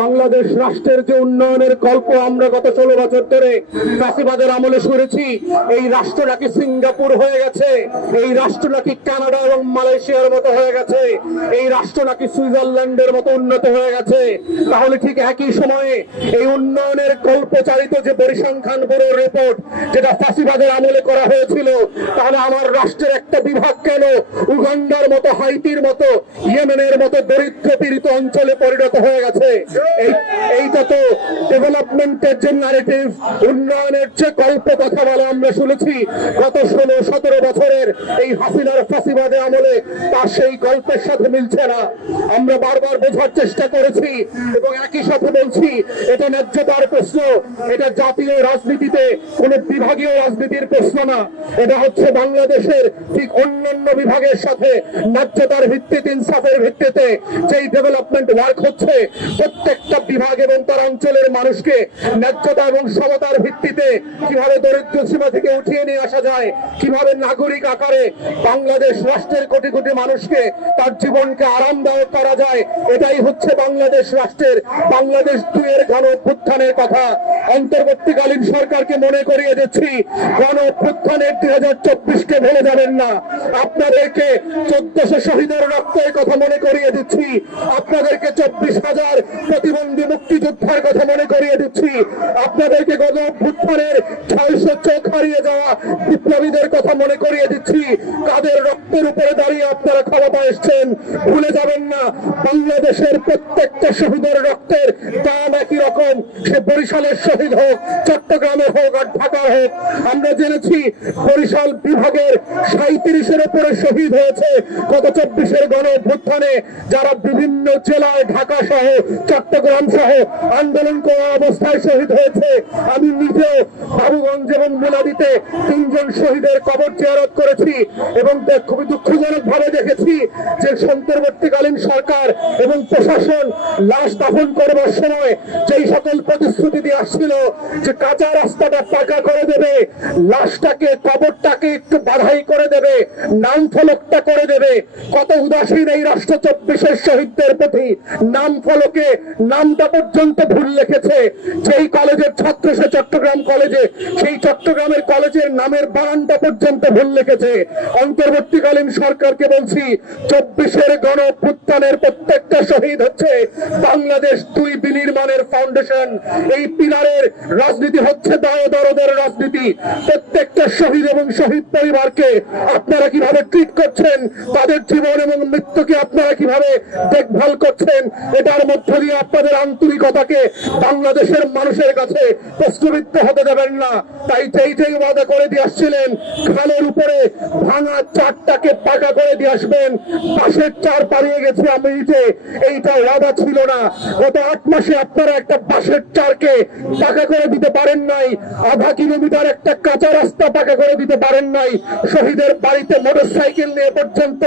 বাংলাদেশ রাষ্ট্রের যে উন্নয়নের গল্প আমরা গত 16 বছর ধরে ফ্যাসিবাদের আমলে শুনেছি, এই রাষ্ট্র নাকি সিঙ্গাপুর হয়ে গেছে, এই রাষ্ট্র নাকি কানাডা এবং মালয়েশিয়ার মতো হয়ে গেছে, এই রাষ্ট্র নাকি সুইজারল্যান্ডের মতো উন্নত হয়ে গেছে, তাহলে ঠিক একই সময়ে এই উন্নয়নের গল্প চালিত যে পরিসংখ্যান ব্যুরোর রিপোর্ট যেটা ফ্যাসিবাদের আমলে করা হয়েছিল, তাহলে আমার রাষ্ট্রের একটা বিভাগ কেন উগান্ডার মতো, হাইতির মতো, ইয়েমেনের মতো দরিদ্র পীড়িত অঞ্চলে পরিণত হয়ে গেছে? এইটা তো ডেভেলপমেন্টের যে ন্যারেটিভ, উন্নয়নের যে গল্প কথা বলে আমরা শুনেছি গত 16-17 বছরের এই হাসিনার ফ্যাসিবাদে আমলে, তা সেই গল্পের সাথে মিলছে না। আমরা বারবার বোঝার চেষ্টা করেছি এবং একই সাথে বলছি এটা ন্যায্যতার প্রশ্ন, এটা জাতীয় রাজনীতিতে কোন বিভাগীয় রাজনীতির প্রশ্ন না, এটা হচ্ছে বাংলাদেশের ঠিক অন্যান্য বিভাগের সাথে ন্যায্যতার ভিত্তিতে, ইনসাফের ভিত্তিতে যেই ডেভেলপমেন্ট ওয়ার্ক হচ্ছে, প্রত্যেকটা বিভাগ এবং তার অঞ্চলের মানুষকে ন্যায্যতা এবং সমতার ভিত্তিতে কিভাবে দরিদ্র সীমা থেকে উঠিয়ে নিয়ে আসা যায়, কিভাবে নাগরিক আকারে বাংলাদেশ রাষ্ট্রের কোটি কোটি মানুষকে তার জীবনকে আরামদায়ক করা যায়, এটাই হচ্ছে বাংলাদেশ রাষ্ট্রের বাংলাদেশ 2 এর গণ অভ্যুত্থানের কথা। অন্তর্বর্তীকালীন সরকারকে মনে করিয়ে দিচ্ছি, গণ অভ্যুত্থানের 2024-কে ভুলে যাবেন না। আপনাদেরকে 1400 শহীদের রক্তের কথা মনে করিয়ে দিচ্ছি, আপনাদেরকে 24,000 প্রতিবন্ধী মুক্তিযোদ্ধার কথা মনে করিয়ে দিচ্ছি, আপনাদেরকে গণ অভ্যুত্থানের 600 চোখ হারিয়ে যাওয়া বিপ্লবীদের কথা মনে করিয়ে দিচ্ছি, কাদের রক্তের উপরে দাঁড়িয়ে আপনারা ক্ষমতা এসছেন। ভুলে যাবেন না, বাংলাদেশের প্রত্যেকটা শহীদের রক্তের দাম একই রকম, সে বরিশালের শহীদ হোক, চট্টগ্রামের হোক আর ঢাকার হোক। আমরা জেনেছি বরিশাল বিভাগের 37-এর উপরে শহীদ হয়েছে গত 24-এর গণ অভ্যুত্থানে, যারা বিভিন্ন জেলায় ঢাকা সহ চট্টগ্রাম সহ আন্দোলন করা অবস্থায় শহীদ হয়েছে। আমি নিজেও বাবুগঞ্জ এবং মুলাদিতে 3 জন শহীদের কবর জিয়ারত করেছি এবং খুবই দুঃখজনক ভাবে দেখেছি যে অন্তর্বর্তীকালীন সরকার এবং প্রশাসন লাশ দাফন করবার সময় যেই সকল প্রতিশ্রুতি দিয়ে আসছিল যে কাঁচা রাস্তাটা পাকা করে দেবে, লাশটাকে, কবরটাকে একটু বাধাই করে দেবে, নাম ফলকটা করে দেবে, কত উদাসীন এই রাষ্ট্র 24-এর শহীদদের প্রতি। নাম ফলকে নামটা পর্যন্ত ভুল লিখেছে। যেই কলেজের ছাত্র সে চট্টগ্রাম কলেজে, সেই চট্টগ্রামের কলেজের নামের বানানটা পর্যন্ত ভুল লিখেছে। অন্তর্বর্তীকালীন সরকারকে বলছি, 24-এর গণ অভ্যুত্থানের প্রত্যেকটা শহীদ হচ্ছে বাংলাদেশ 2 বিনির্মাণের ফাউন্ডেশন। এই পিলারের রাজনীতি হচ্ছে দায় দরদের রাজনীতি। প্রত্যেকটা শহীদ এবং শহীদ পরিবারকে আপনারা কিভাবে ট্রিট করছেন, তাদের জীবন এবং মৃত্যুকে আপনারা কিভাবে দেখভাল করছেন, এটার মধ্য দিয়ে আপনাদের আন্তরিকতাকে বাংলাদেশের মানুষের কাছে প্রশ্নবিদ্ধ হতে দেবেন না। তাই যেই ওয়াদা করে দিয়ে আসছিলেন, খালের উপরে ভাঙা চারটাকে পাকা করে দিয়ে আসবেন, বাঁশের চার পাড়িয়ে গেছে আমেরিতে, এইটা ওয়াদা ছিল না। গত 8 মাসে আপনারা একটা বাঁশের চারকে পাকা করে দিতে পারেন নাই, আধা কিলোমিটার একটা কাঁচা রাস্তা পাকা করে দিতে পারেন নাই, শহীদের বাড়িতে মোটরসাইকেল নিয়ে পর্যন্ত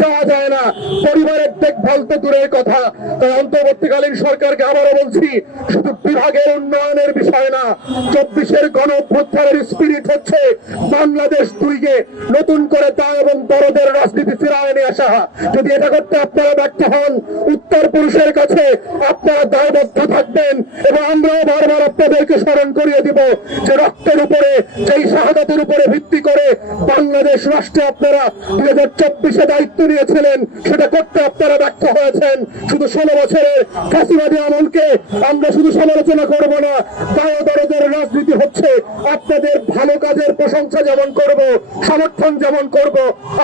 যাওয়া যায় না, পরিবারের দেখভাল তো দূরের কথা। তাই অন্তর্বর্তীকালীন সরকারকে আবারও বলছি, শুধু বিভাগের উন্নয়নের বিষয় না, 24-এর গণ অভ্যুত্থানের স্পিরিট হচ্ছে বাংলাদেশ 2-কে নতুন করে দায় এবং দরদের রাজনীতি ফিরায় নিয়ে আসা। যদি এটা করতে আপনারা ব্যর্থ হন, উত্তর পুরুষের কাছে আপনারা দায়বদ্ধ থাকবেন এবং আমরাও বারবার আপনাদেরকে স্মরণ করিয়ে দিব যে রক্তের উপরে, যেই শাহাদাতের উপরে ভিত্তি করে বাংলাদেশ রাষ্ট্রে আপনারা 2024-এ দায়িত্ব নিয়েছিলেন, সেটা করতে আপনারা ব্যর্থ হয়েছেন। শুধু 16 বছরের ফ্যাসিবাদী আমলকে আমরা শুধু সমালোচনা করব না, দায় দরদের রাজনীতি হচ্ছে আপনাদের ভালো কাজের প্রশংসা যেমন করব, সমর্থন যেমন করব,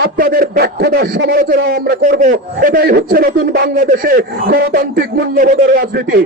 আপনাদের ব্যর্থতার সমালোচনা আমরা করব। এটাই হচ্ছে নতুন বাংলাদেশে গণতান্ত্রিক মূল্যবোধের রাজনীতি।